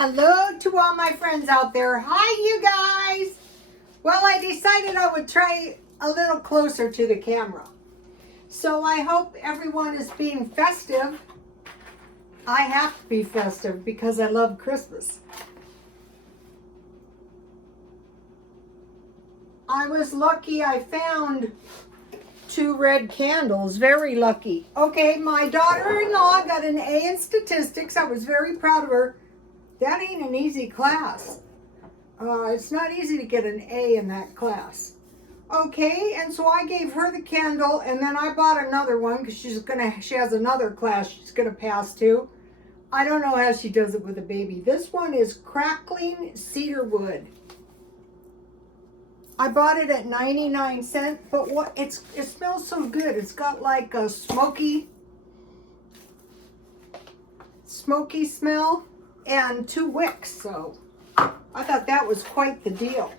Hello to all my friends out there. Hi, you guys. Well, I decided I would try a little closer to the camera. So I hope everyone is being festive. I have to be festive because I love Christmas. I was lucky I found 2 red candles. Very lucky. Okay, my daughter-in-law got an A in statistics. I was very proud of her. That ain't an easy class. It's not easy to get an A in that class. Okay, and so I gave her the candle, and then I bought another one because she has another class she's gonna pass to. I don't know how she does it with a baby. This one is crackling cedar wood. I bought it at 99 cents, but it smells so good. It's got like a smoky smell and 2 wicks, so I thought that was quite the deal.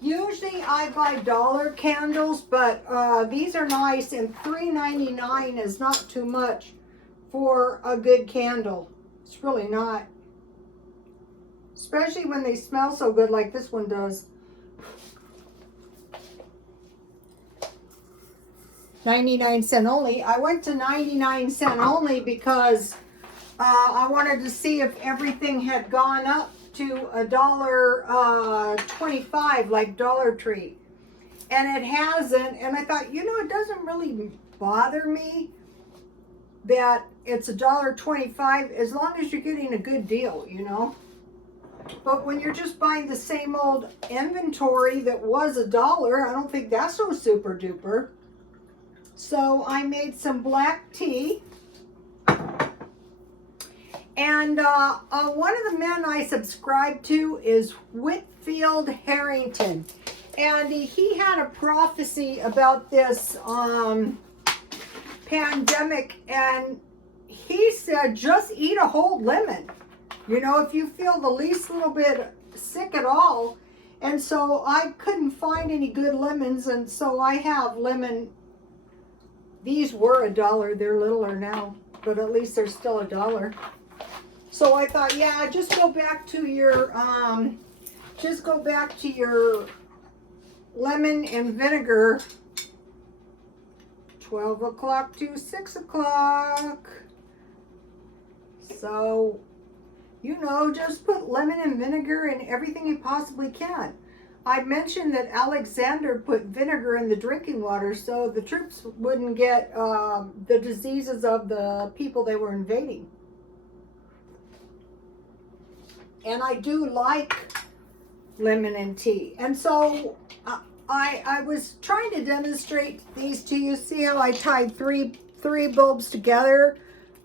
Usually I buy dollar candles, but these are nice, and $3.99 is not too much for a good candle. It's really not. Especially when they smell so good like this one does. 99 cents only. I went to 99 cents only because I wanted to see if everything had gone up to $1.25 like Dollar Tree. And it hasn't. And I thought, it doesn't really bother me that it's $1.25 as long as you're getting a good deal, But when you're just buying the same old inventory that was $1, I don't think that's so super duper. So I made some black tea. And one of the men I subscribe to is Whitfield Harrington. And he had a prophecy about this pandemic. And he said, just eat a whole lemon. If you feel the least little bit sick at all. And so I couldn't find any good lemons, and so I have lemon. These were $1. They're littler now, but at least they're still $1. So I thought, yeah, just go back to your lemon and vinegar. 12 o'clock to 6 o'clock. So just put lemon and vinegar in everything you possibly can. I mentioned that Alexander put vinegar in the drinking water so the troops wouldn't get the diseases of the people they were invading. And I do like lemon and tea. And so I was trying to demonstrate these to you. See how I tied three bulbs together?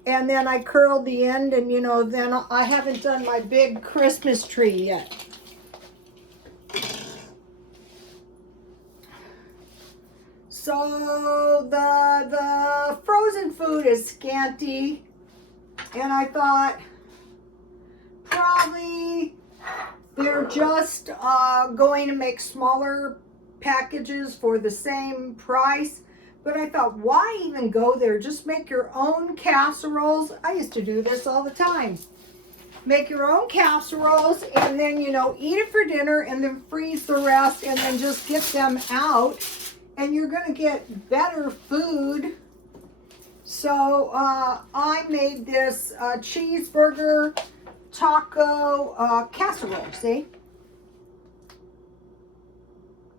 And then I curled the end, and then I haven't done my big Christmas tree yet. So the frozen food is scanty, and I thought probably they're just going to make smaller packages for the same price. But I thought, why even go there? Just make your own casseroles. I used to do this all the time. Make your own casseroles, and then, eat it for dinner, and then freeze the rest, and then just get them out. And you're going to get better food. So I made this cheeseburger taco casserole, see?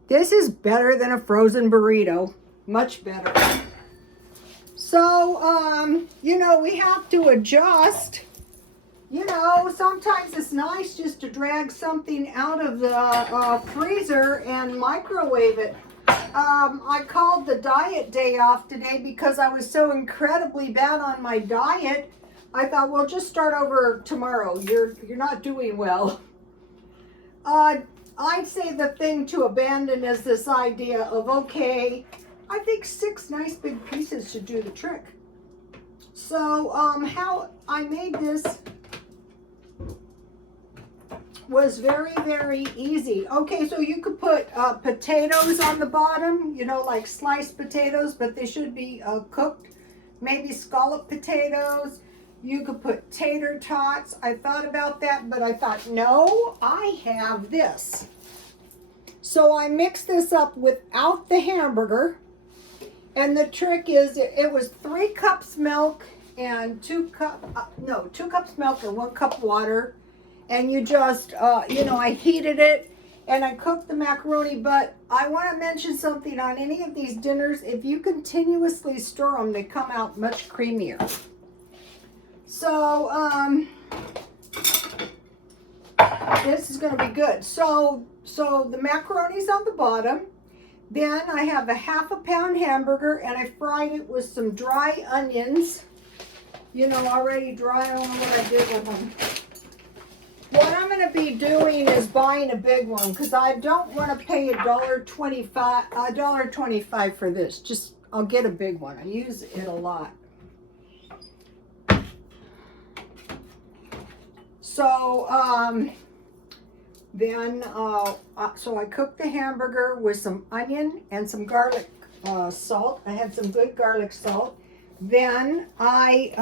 This is better than a frozen burrito. Much better. So, we have to adjust. Sometimes it's nice just to drag something out of the freezer and microwave it. I called the diet day off today because I was so incredibly bad on my diet. I thought, well, just start over tomorrow. You're not doing well. I'd say the thing to abandon is this idea of, okay, I think 6 nice big pieces should do the trick. So how I made this was very, very easy. Okay, so you could put potatoes on the bottom, like sliced potatoes, but they should be cooked. maybe scalloped potatoes. You could put tater tots. I thought about that, but I thought, no, I have this. So I mixed this up without the hamburger. And the trick is, it was 3 cups milk and 2 cups milk and 1 cup water. And you just, I heated it and I cooked the macaroni. But I want to mention something on any of these dinners. If you continuously stir them, they come out much creamier. So, this is going to be good. So the macaroni's on the bottom. Then I have a 1/2 pound hamburger and I fried it with some dry onions. Already dry. I don't know what I did with them. What I'm going to be doing is buying a big one because I don't want to pay $1.25 for this. I'll get a big one. I use it a lot. So, so I cooked the hamburger with some onion and some garlic salt. I had some good garlic salt. Then I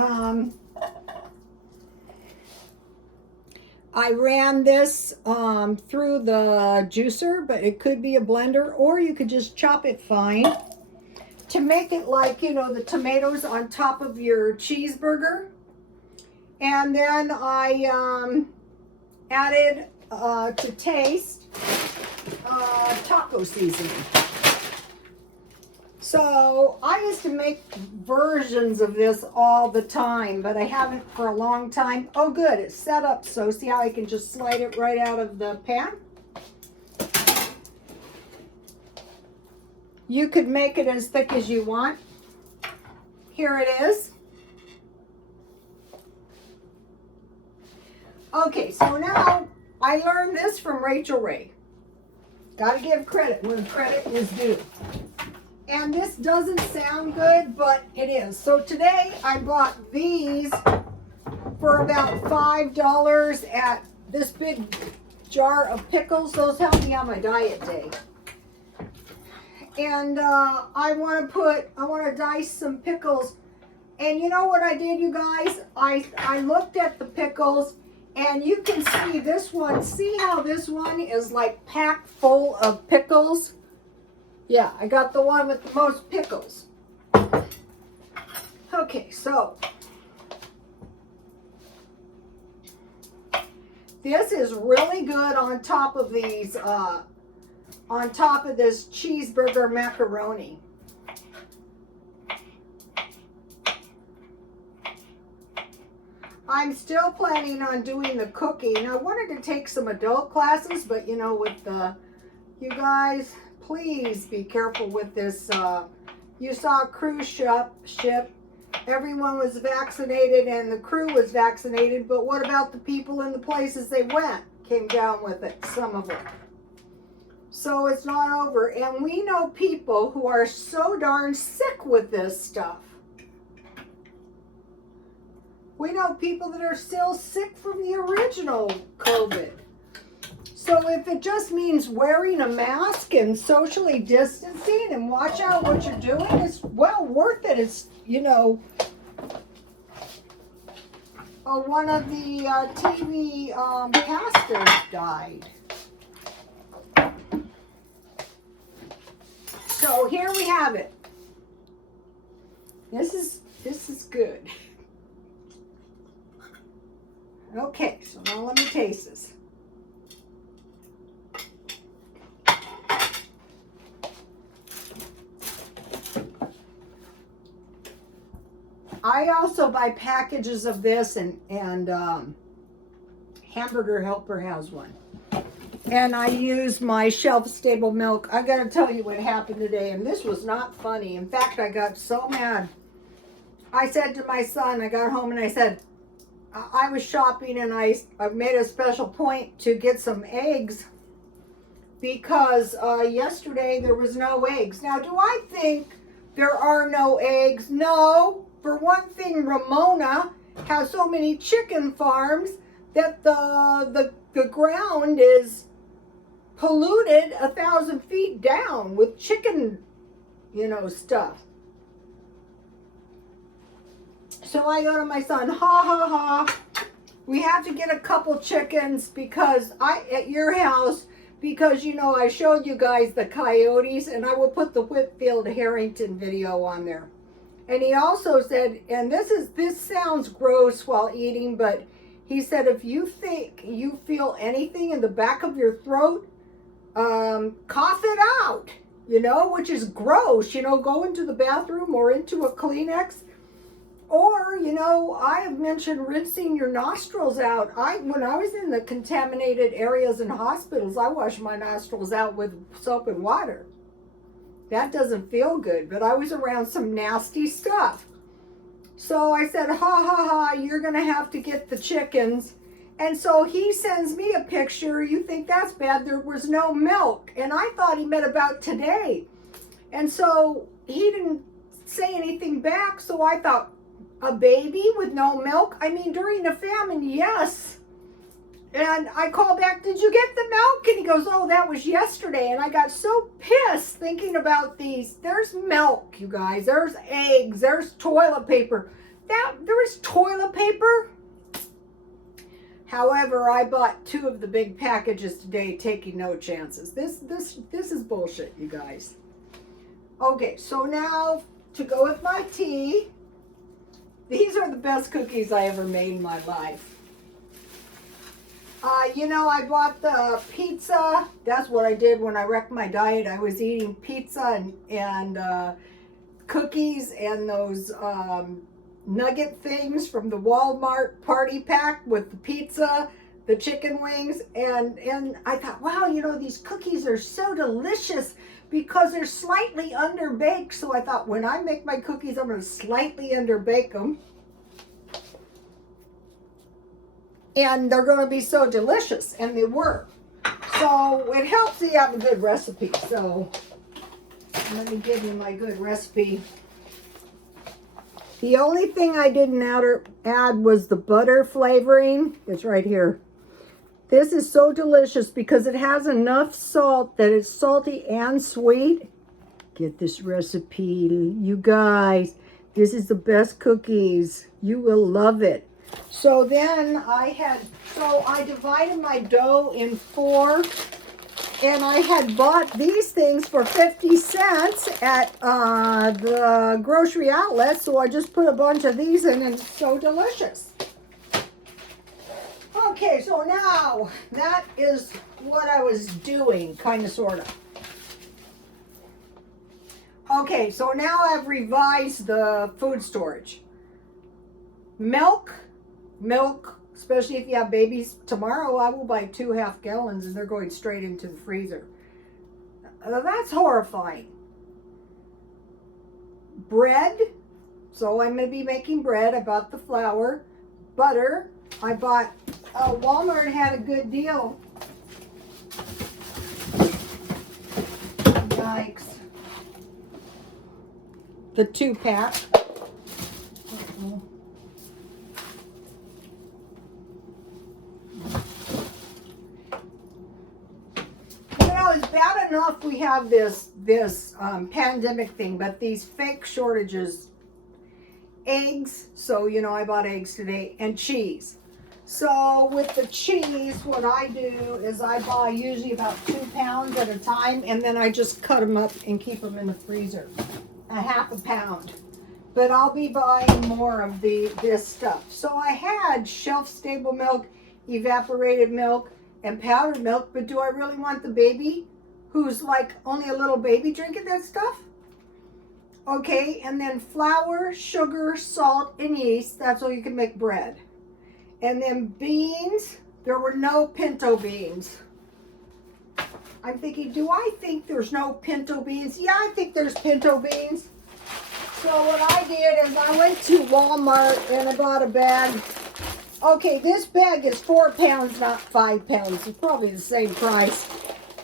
ran this through the juicer, but it could be a blender, or you could just chop it fine to make it like, the tomatoes on top of your cheeseburger. And then I added to taste taco seasoning. So I used to make versions of this all the time, but I haven't for a long time. Oh good, it's set up so see how I can just slide it right out of the pan? You could make it as thick as you want. Here it is. Okay, so now I learned this from Rachel Ray. Got to give credit when credit is due. And this doesn't sound good, but it is. So today I bought these for about $5 at this big jar of pickles. Those help me on my diet day. And I want to dice some pickles. And you know what I did, you guys? I looked at the pickles. And you can see this one. See how this one is like packed full of pickles? Yeah, I got the one with the most pickles. Okay, so this is really good on top of these, on top of this cheeseburger macaroni. I'm still planning on doing the cooking. I wanted to take some adult classes, but with you guys, please be careful with this. You saw a cruise ship. Everyone was vaccinated and the crew was vaccinated, but what about the people in the places they went? Came down with it, some of them. So it's not over. And we know people who are so darn sick with this stuff. We know people that are still sick from the original COVID. So if it just means wearing a mask and socially distancing and watch out what you're doing, it's well worth it. It's, one of the TV pastors died. So here we have it. This is good. Okay, so now let me taste this. I also buy packages of this, and Hamburger Helper has one. And I use my shelf-stable milk. I gotta tell you what happened today, and this was not funny. In fact, I got so mad. I said to my son, I got home and I said, I was shopping and I made a special point to get some eggs because yesterday there was no eggs. Now, do I think there are no eggs? No. For one thing, Ramona has so many chicken farms that the ground is polluted 1,000 feet down with chicken, stuff. So I go to my son, ha ha ha. We have to get a couple chickens because at your house, because you know I showed you guys the coyotes, and I will put the Whitfield Harrington video on there. And he also said, and this sounds gross while eating, but he said if you think you feel anything in the back of your throat, cough it out, you know, which is gross, you know, go into the bathroom or into a Kleenex. Or, you know, I have mentioned rinsing your nostrils out. When I was in the contaminated areas in hospitals, I washed my nostrils out with soap and water. That doesn't feel good, but I was around some nasty stuff. So I said, ha ha ha, you're going to have to get the chickens. And so he sends me a picture. You think that's bad? There was no milk. And I thought he meant about today. And so he didn't say anything back. So I thought, a baby with no milk? I mean, during the famine, yes. And I call back, did you get the milk? And he goes, oh, that was yesterday. And I got so pissed thinking about these. There's milk, you guys. There's eggs. There's toilet paper. There was toilet paper. However, I bought 2 of the big packages today, taking no chances. This is bullshit, you guys. Okay, so now to go with my tea. These are the best cookies I ever made in my life. You know, I bought the pizza. That's what I did when I wrecked my diet. I was eating pizza and cookies and those nugget things from the Walmart party pack with the pizza, the chicken wings. And I thought, wow, you know, these cookies are so delicious because they're slightly underbaked. So I thought, when I make my cookies, I'm going to slightly underbake them. And they're going to be so delicious. And they were. So it helps you have a good recipe. So let me give you my good recipe. The only thing I didn't add was the butter flavoring. It's right here. This is so delicious because it has enough salt that it's salty and sweet. Get this recipe, you guys. This is the best cookies. You will love it. So then I divided my dough in 4. And I had bought these things for 50 cents at the grocery outlet. So I just put a bunch of these in, and it's so delicious. Okay, so now that is what I was doing, kind of, sort of. Okay, so now I've revised the food storage. Milk, especially if you have babies. Tomorrow I will buy 2 half gallons and they're going straight into the freezer. That's horrifying. Bread, so I'm going to be making bread. I bought the flour. Butter, I bought, Walmart had a good deal. Yikes. The 2-pack. It's bad enough we have this pandemic thing, but these fake shortages. Eggs, so you know I bought eggs today, and cheese. So with the cheese, what I do is I buy usually about 2 pounds at a time, and then I just cut them up and keep them in the freezer. A half a pound. But I'll be buying more of this stuff. So I had shelf-stable milk, evaporated milk, and powdered milk, but do I really want the baby who's like only a little baby drinking that stuff? Okay, and then flour, sugar, salt, and yeast. That's all you can make bread. And then beans. There were no pinto beans. I'm thinking, do I think there's no pinto beans? Yeah, I think there's pinto beans. So what I did is I went to Walmart and I bought a bag. Okay, this bag is 4 pounds, not 5 pounds. It's probably the same price.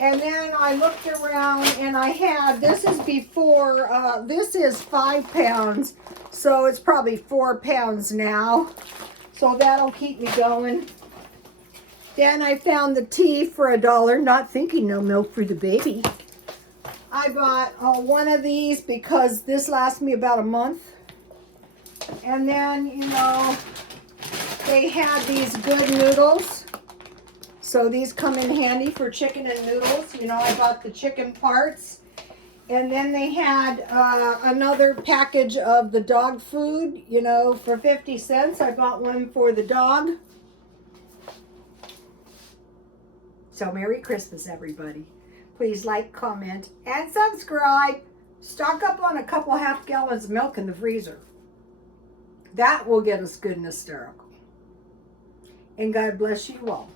And then I looked around and I had, this is before, this is 5 pounds. So it's probably 4 pounds now. So that'll keep me going. Then I found the tea for $1, not thinking no milk for the baby. I bought one of these because this lasts me about a month. And then, you know, they had these good noodles. So these come in handy for chicken and noodles. You know, I bought the chicken parts. And then they had another package of the dog food, you know, for 50 cents. I bought one for the dog. So Merry Christmas, everybody. Please like, comment, and subscribe. Stock up on a couple half gallons of milk in the freezer. That will get us good and hysterical. And God bless you all.